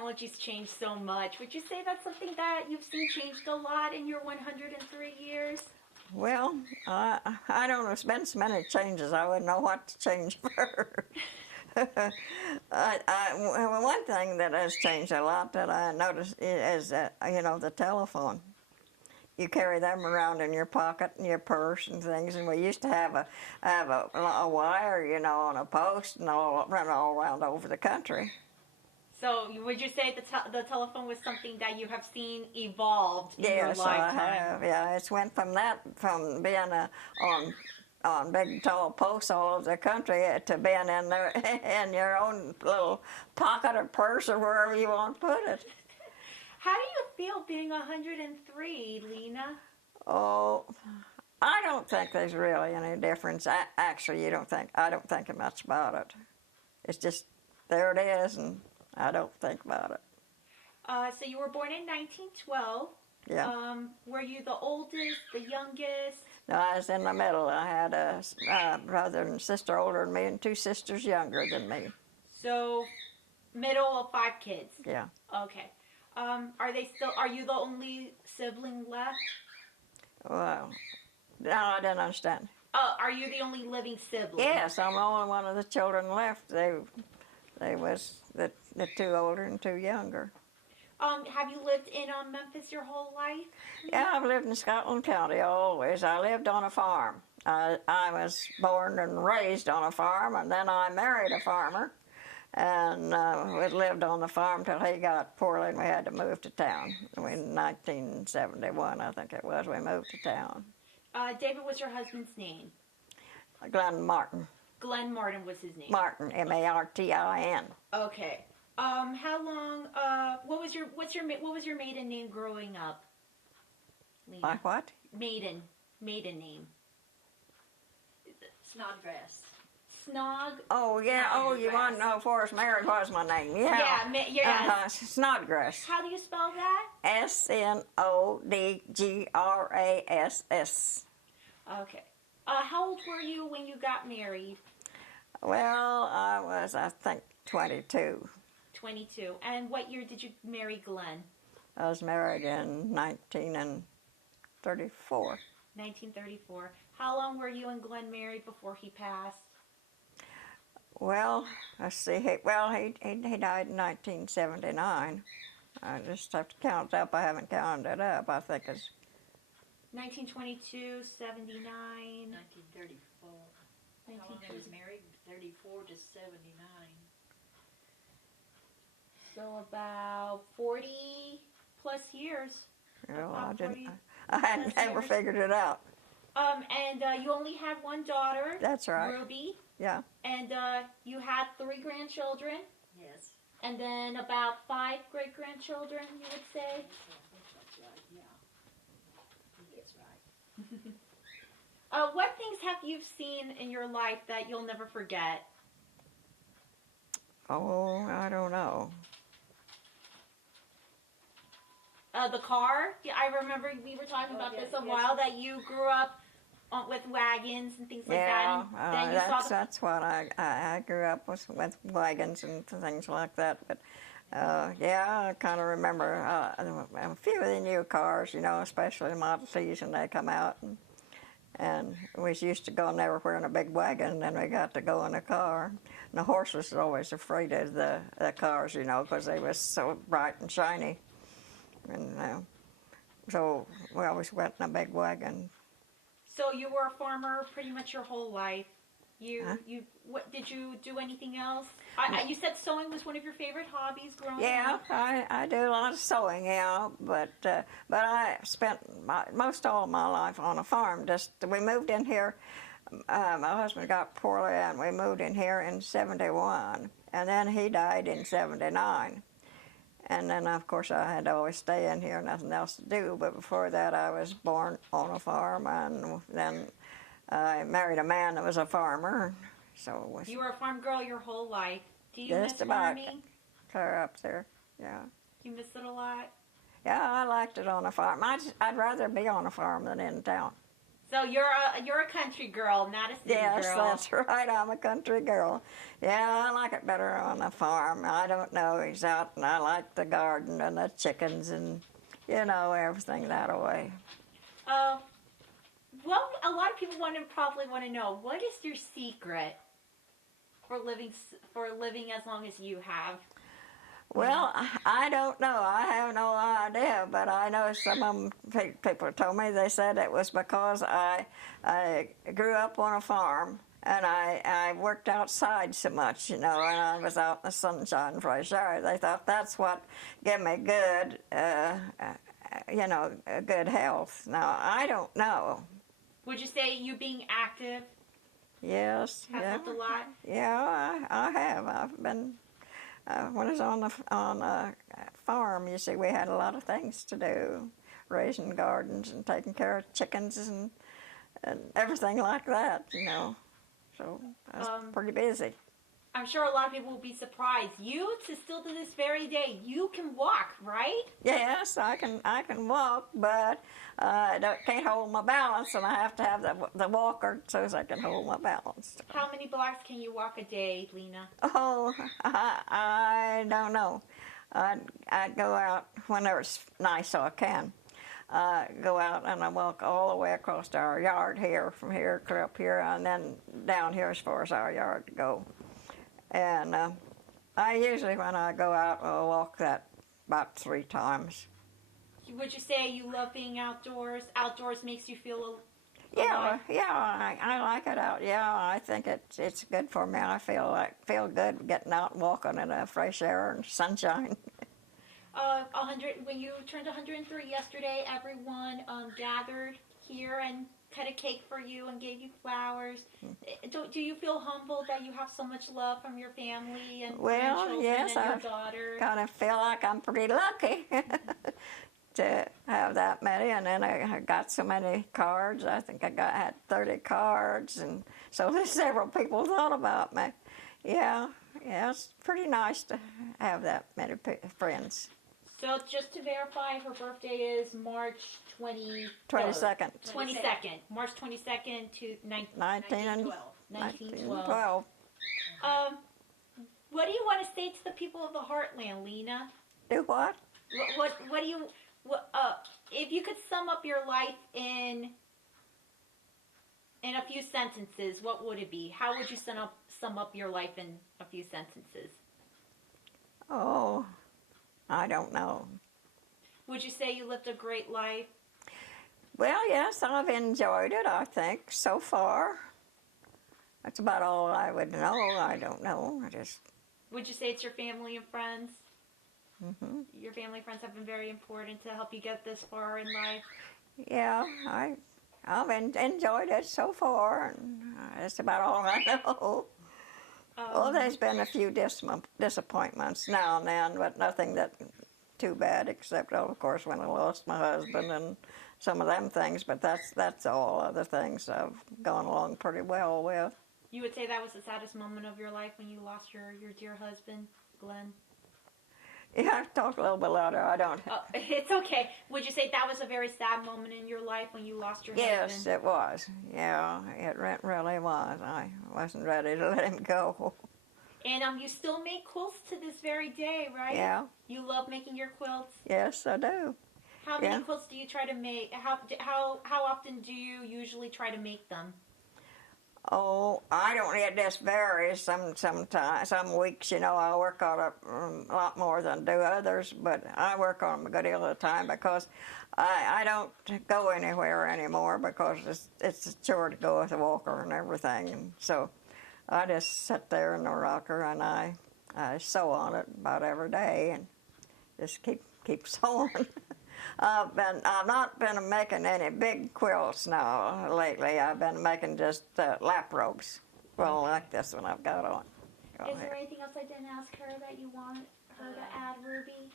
technology's changed so much. Would you say that's something that you've seen changed a lot in your 103 years? Well, I don't know. It's been so many changes. I wouldn't know what to change for. Well, one thing that has changed a lot that I noticed is, you know, the telephone. You carry them around in your pocket and your purse and things. And we used to have a wire, you know, on a post and run all around over the country. So would you say the telephone was something that you have seen evolved in your lifetime? Yes, I have. Yeah, it's went from being on big tall posts all over the country to being in your own little pocket or purse or wherever you want to put it. How do you feel being 103, Lena? Oh, I don't think there's really any difference. Actually, I don't think much about it. It's just, there it is, and I don't think about it. So you were born in 1912. Yeah. Were you the oldest, the youngest? No, I was in the middle. I had a brother and sister older than me and two sisters younger than me. So, middle of 5 kids? Yeah. Okay. Are you the only sibling left? Well, no, I didn't understand. Are you the only living sibling? Yes, I'm the only one of the children left. They was the two older and two younger. Have you lived in Memphis your whole life? Yeah, I've lived in Scotland County always. I lived on a farm. I was born and raised on a farm, and then I married a farmer. And we lived on the farm till he got poorly and we had to move to town. In 1971, I think it was, we moved to town. David, what's your husband's name? Glenn Martin. Glenn Martin was his name. Martin, M-A-R-T-I-N. Okay. How long? What was your maiden name growing up? Lena? My what? Maiden name. Snodgrass. Snog. Oh yeah. Oh, you want to know Forrest Mary was my name? Yeah. Yeah. Snodgrass. How do you spell that? S-N-O-D-G-R-A-S-S. Okay. How old were you when you got married? Well, I was, I think, 22. 22. And what year did you marry Glenn? I was married in 1934. 1934. How long were you and Glenn married before he passed? Well, let's see. He died in 1979. I just have to count it up. I haven't counted it up. I think it's 1922, 79. 1934. How long he was married? 34 to 79. So about 40 plus years. Well, I hadn't ever figured it out. And you only had one daughter. That's right. Ruby. Yeah. And you had 3 grandchildren. Yes. And then about 5 great-grandchildren, you would say? That's right, yeah. That's right. What things have you seen in your life that you'll never forget? Oh, I don't know. The car? Yeah, I remember we were talking about this a while, that you grew up with wagons and things like that. And then you that's what I grew up with wagons and things like that. But yeah, I kind of remember a few of the new cars, you know, especially Model Ts when they come out. And we used to go everywhere in a big wagon, and then we got to go in a car. And the horse was always afraid of the cars, you know, because they were so bright and shiny. And so we always went in a big wagon. So you were a farmer pretty much your whole life. What did you do anything else? You said sewing was one of your favorite hobbies growing up. Yeah, I do a lot of sewing, yeah, but I spent most all of my life on a farm. We moved in here. My husband got poorly, and we moved in here in '71, and then he died in '79. And then, of course, I had to always stay in here, nothing else to do. But before that, I was born on a farm, and then I married a man that was a farmer. So you were a farm girl your whole life. Do you miss farming? Clear up there, yeah. You miss it a lot? Yeah, I liked it on a farm. I'd rather be on a farm than in town. So you're a country girl, not a city Yes, girl. that's right. I'm a country girl. Yeah, I like it better on a farm. I don't know exactly. I like the garden and the chickens and, everything that way. Well, a lot of people probably want to know, what is your secret for living as long as you have? Well, I don't know. I have no idea, but I know some of them, people told me, they said it was because I grew up on a farm and I worked outside so much, and I was out in the sunshine, fresh air. They thought that's what gave me good, good health. Now, I don't know. Would you say you being active Yes, has helped a lot? Yeah, I have. I've been... when I was on a farm, you see, we had a lot of things to do, raising gardens and taking care of chickens and everything like that, So I was pretty busy. I'm sure a lot of people will be surprised. You, still to this very day, you can walk, right? Yes, I can walk, but I can't hold my balance, and I have to have the walker so as I can hold my balance. How many blocks can you walk a day, Lena? Oh, I don't know. I'd go out whenever it's nice, so I can. Go out and I walk all the way across to our yard here, from here to up here, and then down here as far as our yard to go. And I usually, when I go out, I'll walk that about 3 times. Would you say you love being outdoors? Outdoors makes you feel alive? I like it out. Yeah, I think it's good for me. I feel good getting out and walking in the fresh air and sunshine. 100. When you turned 103 yesterday, everyone gathered here and cut a cake for you and gave you flowers. Do you feel humbled that you have so much love from your family and grandchildren yes, and your daughter? I kind of feel like I'm pretty lucky to have that many, and then I got so many cards. I think I had 30 cards, and so there's several people thought about me. Yeah, it's pretty nice to have that many friends. So just to verify, her birthday is March 22nd. 22nd. March 22nd to 1912. 1912. What do you want to say to the people of the Heartland, Lena? Do what? What do you... if you could sum up your life in a few sentences, what would it be? How would you sum up your life in a few sentences? Oh, I don't know. Would you say you lived a great life? Well, yes, I've enjoyed it, I think, so far. That's about all I would know. I don't know. Would you say it's your family and friends? Mm-hmm. Your family and friends have been very important to help you get this far in life? Yeah, I've enjoyed it so far, and that's about all I know. There's been a few disappointments now and then, but nothing that too bad, except, of course, when I lost my husband and some of them things, but that's all. Other things I've gone along pretty well with. You would say that was the saddest moment of your life when you lost your dear husband, Glenn? Yeah, I've talked a little bit louder. I don't... It's okay. Would you say that was a very sad moment in your life when you lost your husband? Yes, it was. Yeah, it really was. I wasn't ready to let him go. And you still make quilts to this very day, right? Yeah. You love making your quilts? Yes, I do. How many quilts do you try to make? How often do you usually try to make them? Oh, I don't. It just varies. Sometimes, some weeks, I work on a lot more than do others. But I work on them a good deal of the time because I don't go anywhere anymore because it's a chore to go with a walker and everything. And so I just sit there in the rocker and I sew on it about every day and just keep sewing. I've not been making any big quilts now lately. I've been making just lap robes. Well, like this one I've got on. Is there anything else I didn't ask her that you want her to add, Ruby?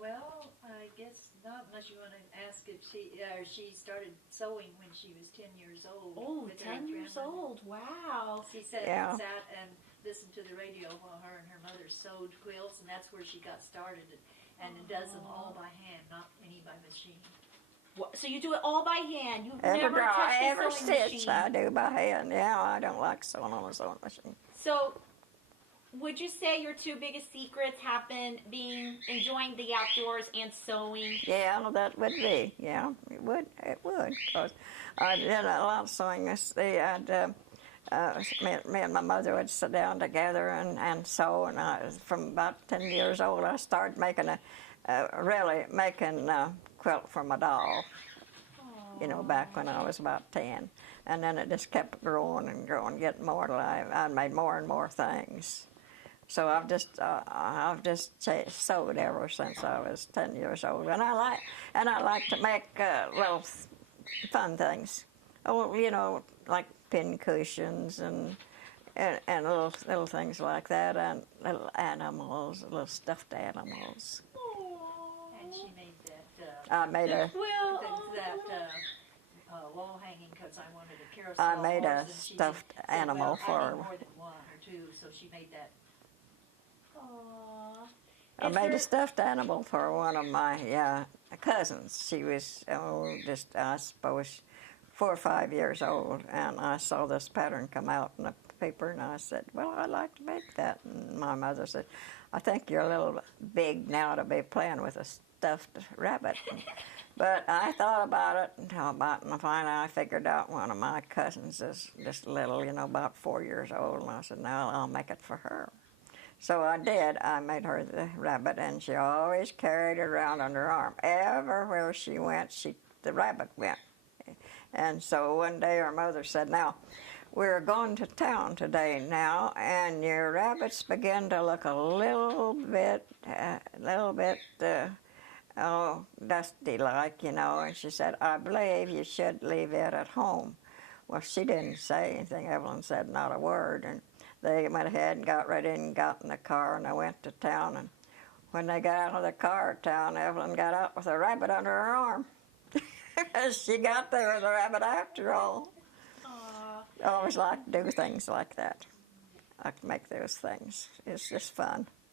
Well, I guess not, unless you want to ask if she started sewing when she was 10 years old. Oh, 10 years old. Wow. She sat and listened to the radio while her and her mother sewed quilts, and that's where she got started. And does them all by hand, not any by machine. So you do it all by hand. You've Every never draw, touched every the sewing stitch machine. I do by hand. Yeah, I don't like sewing on a sewing machine. So, would you say your two biggest secrets have been enjoying the outdoors and sewing? Yeah, well, that would be. Yeah, it would. It would. Cause I did a lot of sewing. Me and my mother would sit down together and sew. And from about 10 years old, I started really making a quilt for my doll. You know, back when I was about 10. And then it just kept growing and growing, getting more alive. I made more and more things. So I've just sewed ever since I was 10 years old, and I like to make little fun things. Oh, you know, like pin cushions and little things like that, and little animals, little stuffed animals. And she made that. I made a Wall hanging because I wanted a carousel I made horse, a and she stuffed said, animal I for. need more than one or two, so she made that. Aww. I made a stuffed animal for one of my cousins. She was just I suppose 4 or 5 years old, and I saw this pattern come out in the paper, and I said, "Well, I'd like to make that." And my mother said, "I think you're a little big now to be playing with a stuffed rabbit." But I thought about it and finally I figured out one of my cousins is just little, you know, about 4 years old, and I said, "No, I'll make it for her." So I did. I made her the rabbit, and she always carried it around under her arm. Everywhere she went, the rabbit went. And so one day her mother said, "Now, we're going to town today now, and your rabbits begin to look a little bit dusty-like, you know." And she said, "I believe you should leave it at home." Well, she didn't say anything. Evelyn said not a word, and they went ahead and got ready and got in the car, and they went to town. And when they got out of the car at town, Evelyn got out with a rabbit under her arm. She got there with a rabbit after all. Aww. I always like to do things like that. I like to make those things. It's just fun.